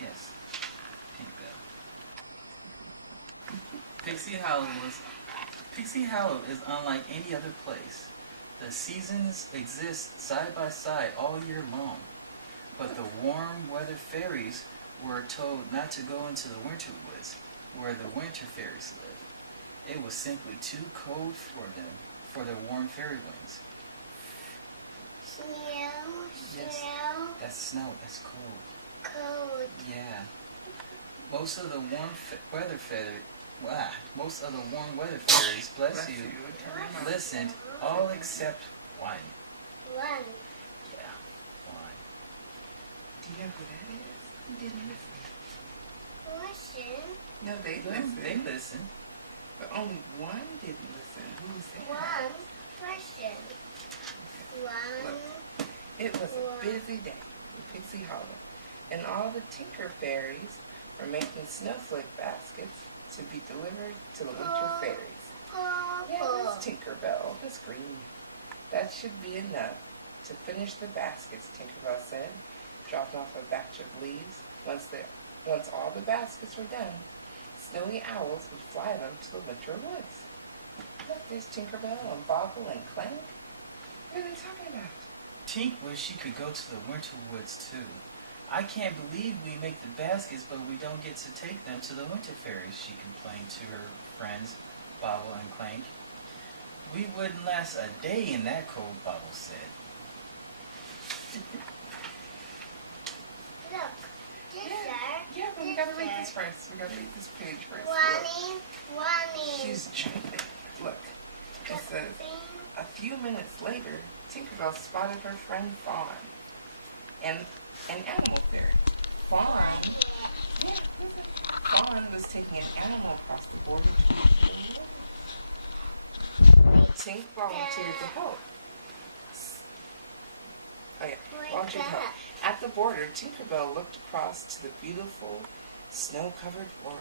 Yes, Pink Bell. Pixie Hollow is unlike any other place. The seasons exist side by side all year long, but the warm weather fairies were told not to go into the winter woods, where the winter fairies live. It was simply too cold for them, for their warm fairy wings. Snow. Yes, that's snow. That's cold. Cold. Yeah. Most of the warm weather fairies, bless you, listened, all except one. One. Yeah, one. Do you know who that is? Who didn't listen? Listen. No, they listened. They listened. But only one didn't listen. Who was that? One person. One. Look, it was a busy day in Pixie Hollow, and all the Tinker Fairies were making snowflake baskets to be delivered to the Winter Fairies. Yeah, that's Tinkerbell. That's green. That should be enough to finish the baskets, Tinkerbell said, dropping off a batch of leaves. Once all the baskets were done, snowy owls would fly them to the winter woods. Look, there's Tinkerbell and Bobble and Clank. What are they talking about? Tink wished she could go to the winter woods too. I can't believe we make the baskets, but we don't get to take them to the winter fairies, she complained to her friends, Bobble and Clank. We wouldn't last a day in that cold, Bobble said. Look. Yeah, but we gotta read this first. We gotta read this page first. One. She's jumping. Look. It says, a few minutes later, Tinkerbell spotted her friend Fawn and an animal fairy. Fawn was taking an animal across the border to Tink volunteered to help. Volunteered to help. At the border, Tinkerbell looked across to the beautiful, snow-covered world.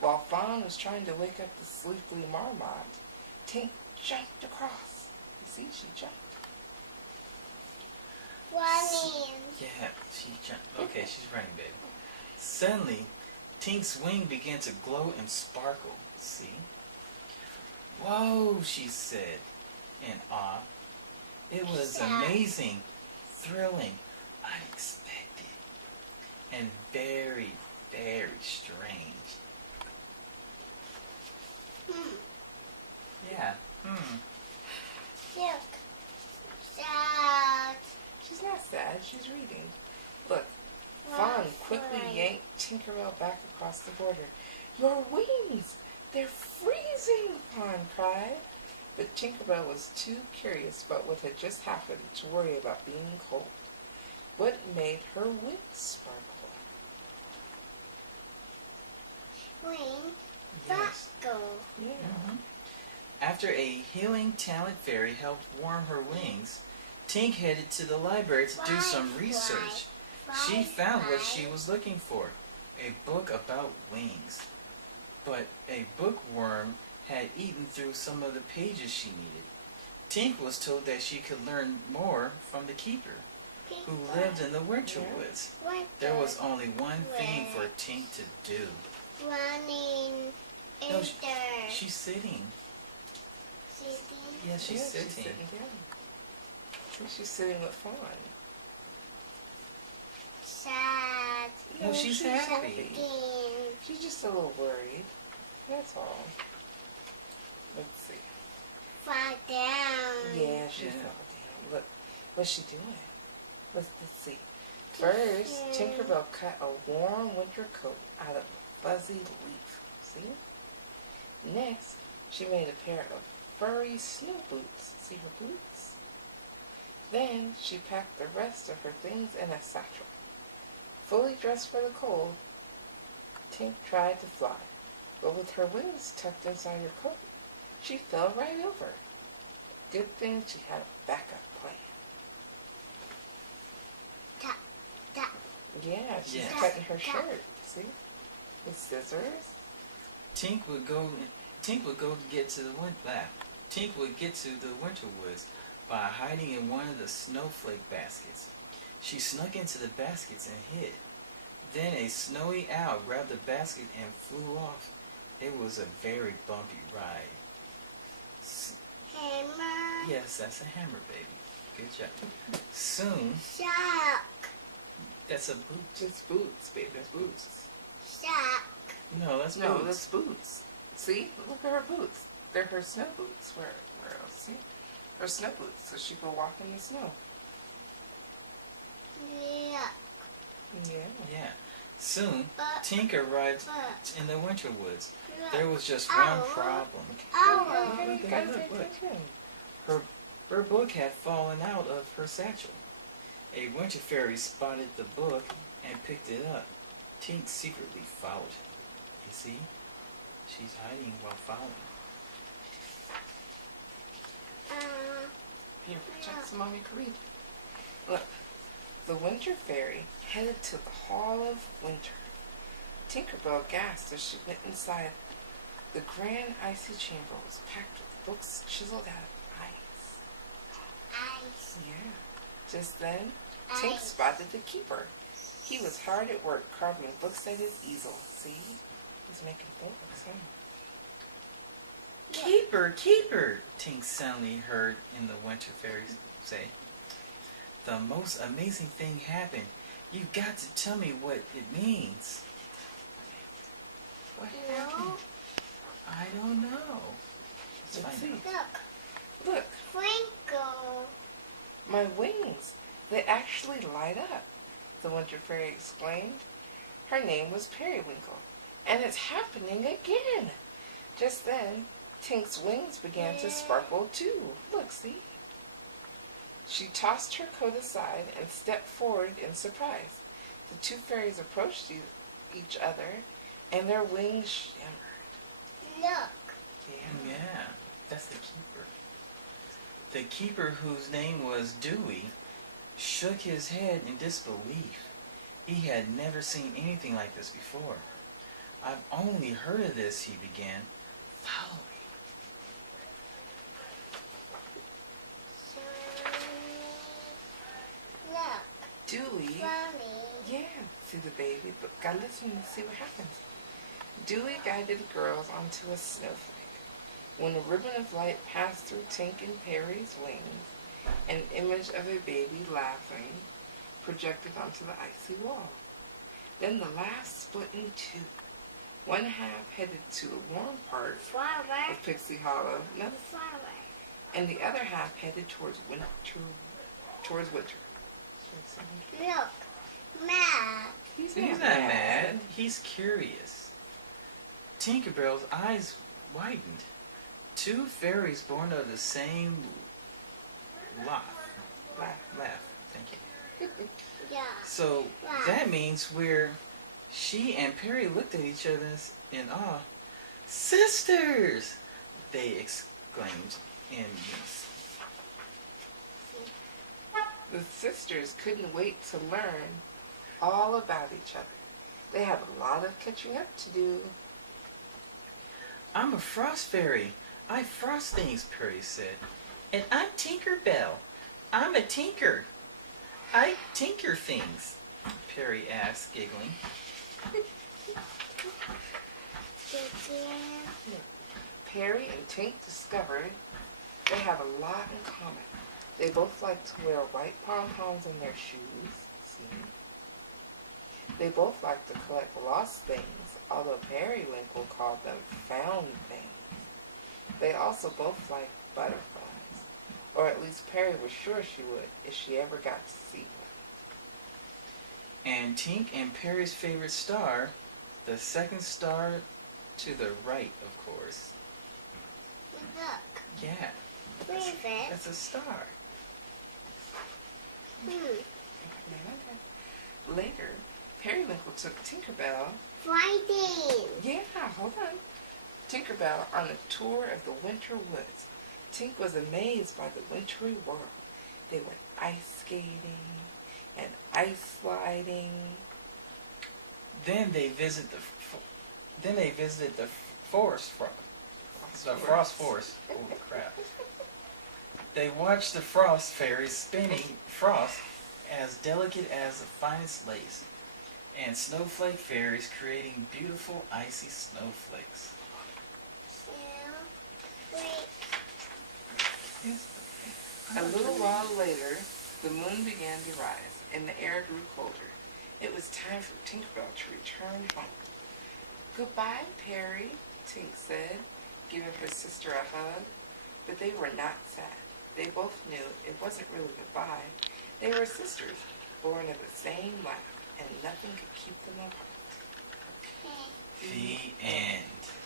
While Fawn was trying to wake up the sleepy Marmot, Tink jumped across. You see, she jumped. Running. Yeah, she jumped. Okay, she's running, baby. Suddenly, Tink's wing began to glow and sparkle. See? Whoa, she said in awe. It was amazing, thrilling, unexpected, and very, very strange. Yeah. Look. Sad. She's not sad, she's reading. Look, Fawn quickly yanked Tinkerbell back across the border. Your wings! They're freezing! Fawn cried. But Tinkerbell was too curious about what had just happened to worry about being cold. What made her wings sparkle? Wing. Yes. Sparkle. Yeah. After a healing talent fairy helped warm her wings, Tink headed to the library to do some research. She found what she was looking for, a book about wings. But a bookworm had eaten through some of the pages she needed. Tink was told that she could learn more from the keeper, who lived in the winter woods. There was only one thing for Tink to do. Running. No, she's sitting. Sitting. Yeah, she's sitting. down. She's sitting with Fawn. Sad. No, she's happy. She's just a little worried. That's all. Let's see. Fall down. Yeah, she fell down. Look, what's she doing? Let's see. First, Tinkerbell cut a warm winter coat out of a fuzzy leaf. See? Next, she made a pair of furry snow boots. See her boots? Then she packed the rest of her things in a satchel. Fully dressed for the cold, Tink tried to fly, but with her wings tucked inside her coat, she fell right over. Good thing she had a backup plan. Tap, tap. Yeah, she's Yes. cutting her shirt. See? With scissors. Tink would get to the winter woods by hiding in one of the snowflake baskets. She snuck into the baskets and hid. Then a snowy owl grabbed the basket and flew off. It was a very bumpy ride. Hammer. Yes, that's a hammer, baby. Good job. Soon, Shark. that's a boot. It's boots, baby. That's boots. Shark. No, that's No, boots. that's boots. See? Look at her boots. They're her snow boots. Where else? See? Her snow boots. So she can walk in the snow. Yeah. Yeah. Yeah. Soon, But. Tink arrived But. in the winter woods. Look. There was just Owl. one problem. Owl. Oh, you gotta pay Look, look. attention. Her book had fallen out of her satchel. A winter fairy spotted the book and picked it up. Tink secretly followed him. You see? She's hiding while following. Here, check some mommy can read. Look, the winter fairy headed to the Hall of Winter. Tinkerbell gasped as she went inside. The grand icy chamber was packed with books chiseled out of ice. Ice. Yeah. Just then, Tink Ice. spotted the keeper. He was hard at work carving books at his easel. See? He's making books, huh? Keeper, keeper, Tink suddenly heard in the winter fairy say. The most amazing thing happened. You've got to tell me what it means. What No. happened? I don't know. Let's Let's find see. out. Look. Look, Twinkle. my wings. They actually light up, the winter fairy exclaimed. Her name was Periwinkle, and it's happening again. Just then, Tink's wings began to sparkle too. Look, see? She tossed her coat aside and stepped forward in surprise. The two fairies approached each other, and their wings shimmered. Look. Yeah, that's the keeper. The keeper, whose name was Dewey, shook his head in disbelief. He had never seen anything like this before. I've only heard of this, he began. Follow me. Look. Dewey, Mommy. yeah, see the baby, but gotta listen to see what happens. Dewey guided the girls onto a snowflake. When a ribbon of light passed through Tink and Perry's wings, an image of a baby laughing projected onto the icy wall. Then the last split in two. One half headed to the warm part Flower. of Pixie Hollow, Flower. and the other half headed towards winter. Look. Map. He's He's not mad. He's curious. Tinkerbell's eyes widened. Two fairies born of the same laugh. Thank you. Yeah. So that means she and Perry looked at each other in awe. Sisters! They exclaimed in unison. The sisters couldn't wait to learn all about each other. They had a lot of catching up to do. I'm a frost fairy. I frost things, Perry said. And I'm Tinkerbell. I'm a tinker. I tinker things, Perry asked, giggling. Perry and Tink discovered they had a lot in common. They both liked to wear white pom-poms in their shoes. See? They both liked to collect lost things, although Periwinkle called them found things. They also both liked butterflies, or at least Perry was sure she would if she ever got to see one. And Tink and Perry's favorite star, the second star to the right, of course. Look. Yeah, Where is it? that's a star. Later, Periwinkle took Tinkerbell. Fighting. Yeah, hold on. Tinkerbell on a tour of the winter woods. Tink was amazed by the wintry world. They went ice skating and ice sliding. Then they visited the forest frog. The frost forest. Holy crap. They watched the frost fairies spinning frost as delicate as the finest lace. and snowflake fairies creating beautiful icy snowflakes. Wait. Yes. A little while later, the moon began to rise, and the air grew colder. It was time for Tinkerbell to return home. "Goodbye, Perry," Tink said, giving her sister a hug. But they were not sad. They both knew it wasn't really goodbye. They were sisters, born of the same life, and nothing could keep them apart. The end.